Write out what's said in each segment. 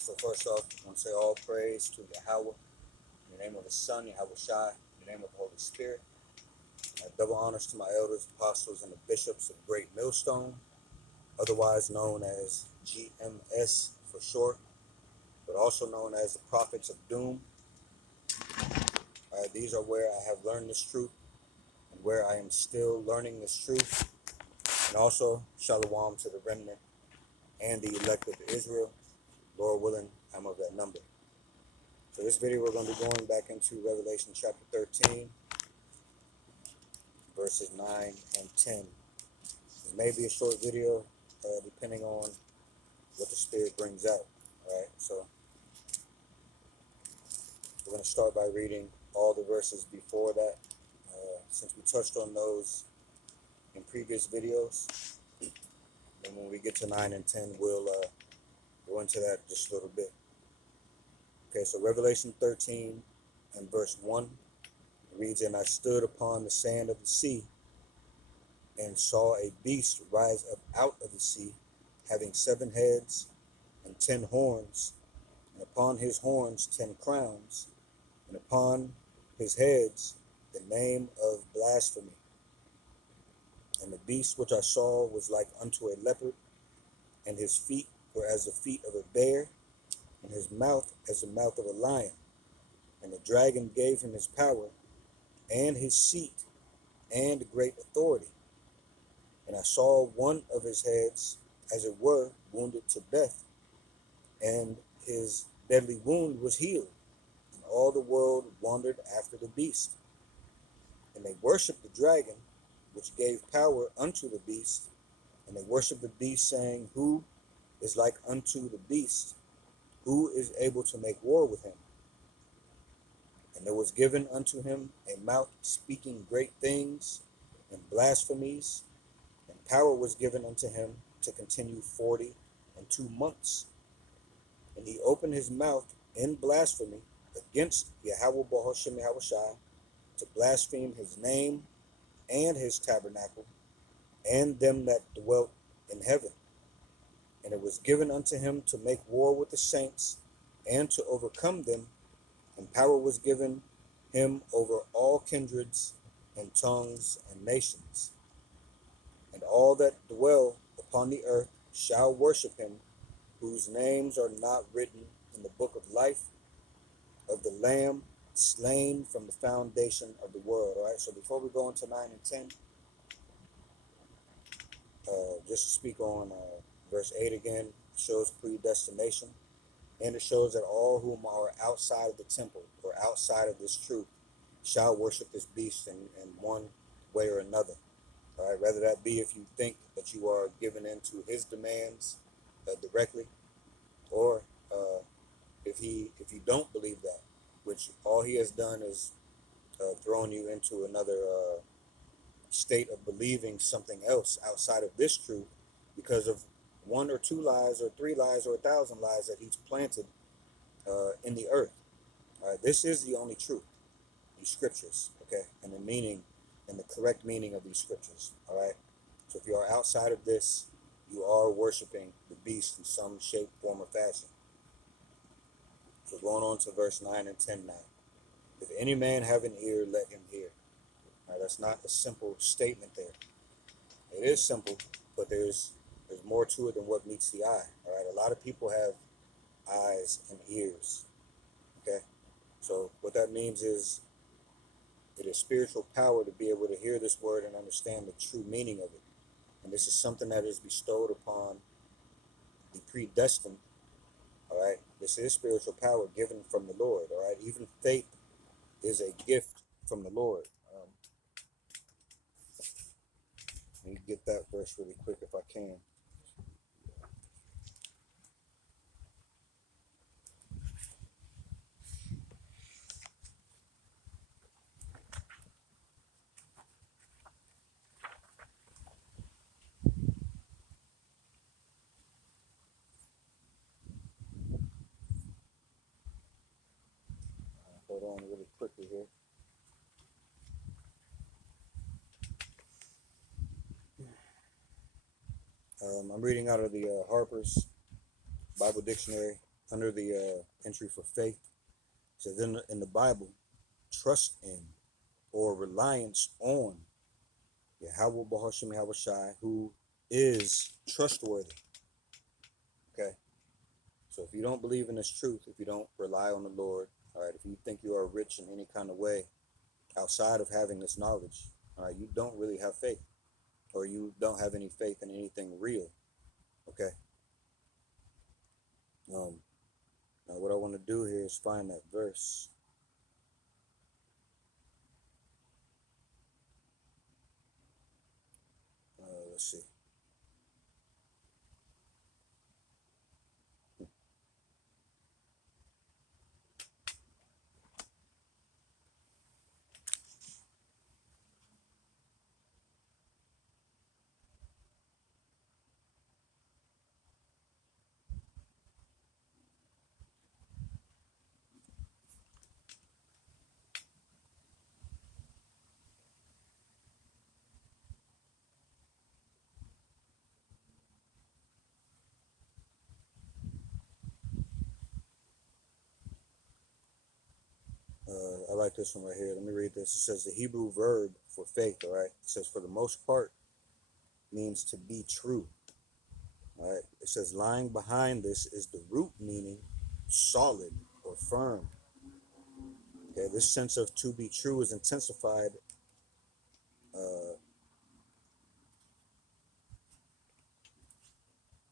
So first off, I want to say all praise to Yahweh, in the name of the Son, Yahweh Shai, in the name of the Holy Spirit. Double honors to my elders, apostles, and the bishops of Great Millstone, otherwise known as GMS for short, but also known as the Prophets of Doom. These are where I have learned this truth and where I am still learning this truth. And also, Shalom to the remnant and the elect of Israel. Lord willing, I'm of that number. So this video, we're going to be going back into Revelation chapter 13, verses 9 and 10. It may be a short video, depending on what the Spirit brings out. All right, so we're going to start by reading all the verses before that, since we touched on those in previous videos. And when we get to 9 and 10, we'll go into that just a little bit. Okay, so Revelation 13 and verse 1 reads, "And I stood upon the sand of the sea, and saw a beast rise up out of the sea, having 7 heads and 10 horns, and upon his horns 10 crowns, and upon his heads the name of blasphemy. And the beast which I saw was like unto a leopard, and his feet were as the feet of a bear, and his mouth as the mouth of a lion. And the dragon gave him his power, and his seat, and great authority. And I saw one of his heads, as it were, wounded to death, and his deadly wound was healed. And all the world wandered after the beast. And they worshipped the dragon, which gave power unto the beast. And they worshipped the beast, saying, Who is like unto the beast? Who is able to make war with him? And there was given unto him a mouth speaking great things and blasphemies. And power was given unto him to continue 42 months. And he opened his mouth in blasphemy against Yahweh Bahashem Yahweh Shai, to blaspheme his name and his tabernacle and them that dwelt in heaven. And it was given unto him to make war with the saints and to overcome them. And power was given him over all kindreds and tongues and nations. And all that dwell upon the earth shall worship him, whose names are not written in the book of life of the Lamb slain from the foundation of the world. All right, so before we go into 9 and 10, just to speak on verse 8 again, shows predestination, and it shows that all whom are outside of the temple or outside of this truth shall worship this beast in one way or another. All right, whether that be if you think that you are given into his demands directly, or if you don't believe that, which all he has done is thrown you into another state of believing something else outside of this truth because of 1 or 2 lies or 3 lies or 1,000 lies that he's planted in the earth. All right, this is the only truth, these scriptures, okay, and the meaning and the correct meaning of these scriptures. All right, so if you are outside of this, you are worshiping the beast in some shape, form, or fashion. So going on to verse 9 and 10 now. If any man have an ear, let him hear. All right, that's not a simple statement there. It is simple, but there's more to it than what meets the eye. All right, a lot of people have eyes and ears. Okay, so what that means is it is spiritual power to be able to hear this word and understand the true meaning of it. And this is something that is bestowed upon the predestined. All right, this is spiritual power given from the Lord. All right, even faith is a gift from the Lord. Let me get that verse really quick if I can. Hold on really quickly here. I'm reading out of the Harper's Bible Dictionary, under the entry for faith. So then in the Bible, trust in or reliance on Yahweh Bahashim Yahweh Shai, who is trustworthy. Okay. So if you don't believe in this truth, if you don't rely on the Lord, all right, if you think you are rich in any kind of way outside of having this knowledge, all right, you don't really have faith, or you don't have any faith in anything real. Okay. Now what I want to do here is find that verse. Let's see. I like this one right here. Let me read this. It says the Hebrew verb for faith, all right? It says for the most part means to be true. All right. It says lying behind this is the root meaning solid or firm. Okay. This sense of to be true is intensified. Let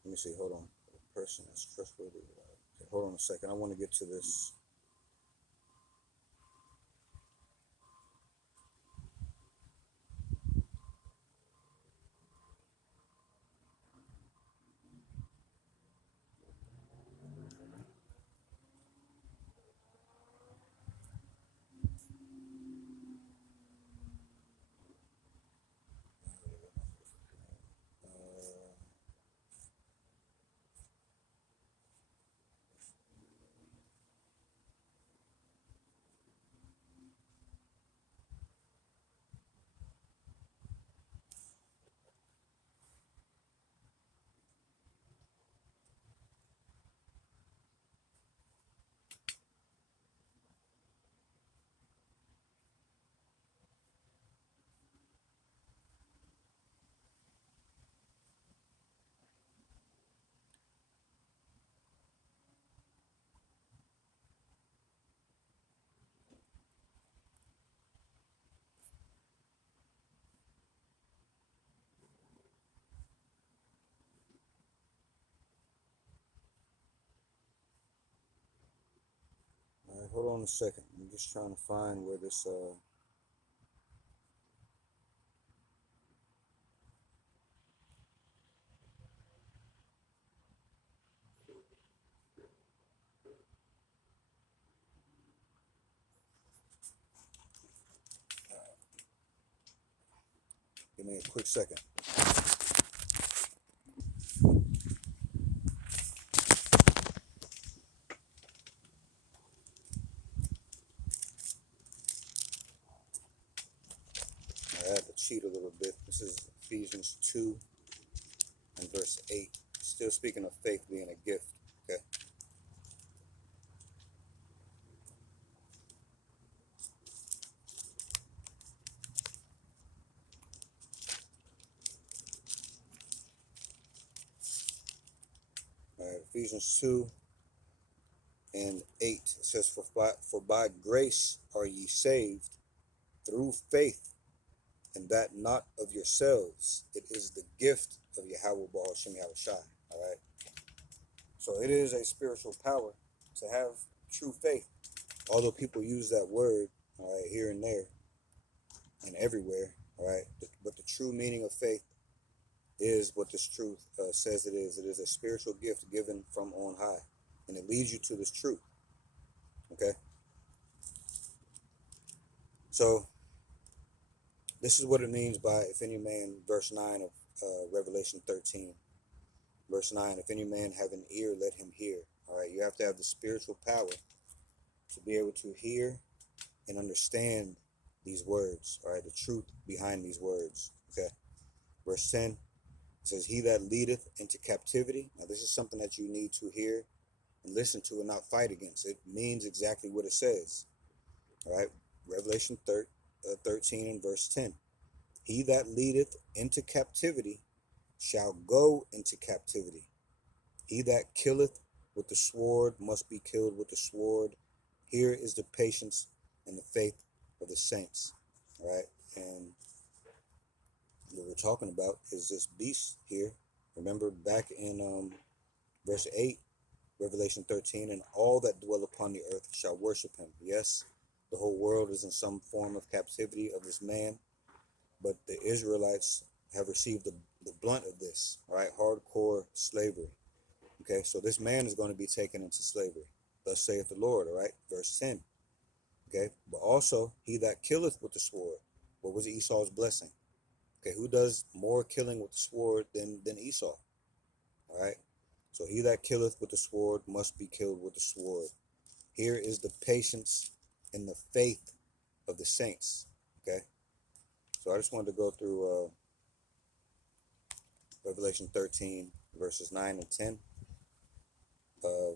me see. Hold on. A person that's trustworthy. Okay, hold on a second. I want to get to this. All right, hold on a second. I'm just trying to find where this. Give me a quick second. I had to cheat a little bit. This is Ephesians 2 and verse 8. Still speaking of faith being a gift. Okay. All right. Ephesians 2 and 8. It says, For by grace are ye saved through faith, and that not of yourselves. It is the gift of Yahweh Bahashim Yahweh Shai. All right. So it is a spiritual power to have true faith. Although people use that word, all right, here and there and everywhere, all right, but the true meaning of faith is what this truth says it is. It is a spiritual gift given from on high, and it leads you to this truth. Okay. So this is what it means by if any man, verse 9 of Revelation 13. Verse 9, if any man have an ear, let him hear. All right, you have to have the spiritual power to be able to hear and understand these words, all right, the truth behind these words. Okay. Verse 10 says, he that leadeth into captivity. Now, this is something that you need to hear listen to and not fight against. It means exactly what it says. All right. Revelation 13 and verse 10. He that leadeth into captivity shall go into captivity. He that killeth with the sword must be killed with the sword. Here is the patience and the faith of the saints. All right. And what we're talking about is this beast here. Remember back in verse 8, Revelation 13, and all that dwell upon the earth shall worship him. Yes, the whole world is in some form of captivity of this man, but the Israelites have received the blunt of this, right? Hardcore slavery. Okay, so this man is going to be taken into slavery. Thus saith the Lord, all right? Verse 10. Okay, but also he that killeth with the sword. What was Esau's blessing? Okay, who does more killing with the sword than Esau? All right, so he that killeth with the sword must be killed with the sword. Here is the patience and the faith of the saints. Okay, so I just wanted to go through Revelation 13 verses 9 and 10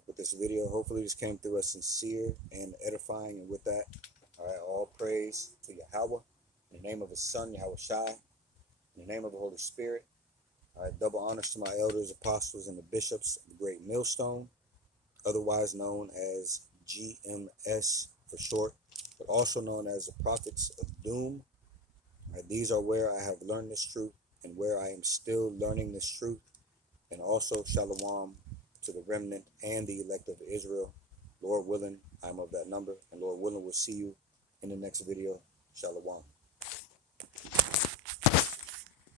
with this video. Hopefully this came through as sincere and edifying. And with that, all right, all praise to Yahweh in the name of his son Yahweh Shai, in the name of the Holy Spirit. All right, double honors to my elders, apostles, and the bishops of the Great Millstone, otherwise known as GMS for short, but also known as the Prophets of Doom. All right, these are where I have learned this truth and where I am still learning this truth. And also Shalom to the remnant and the elect of Israel. Lord willing, I'm of that number. And Lord willing, we'll see you in the next video. Shalom.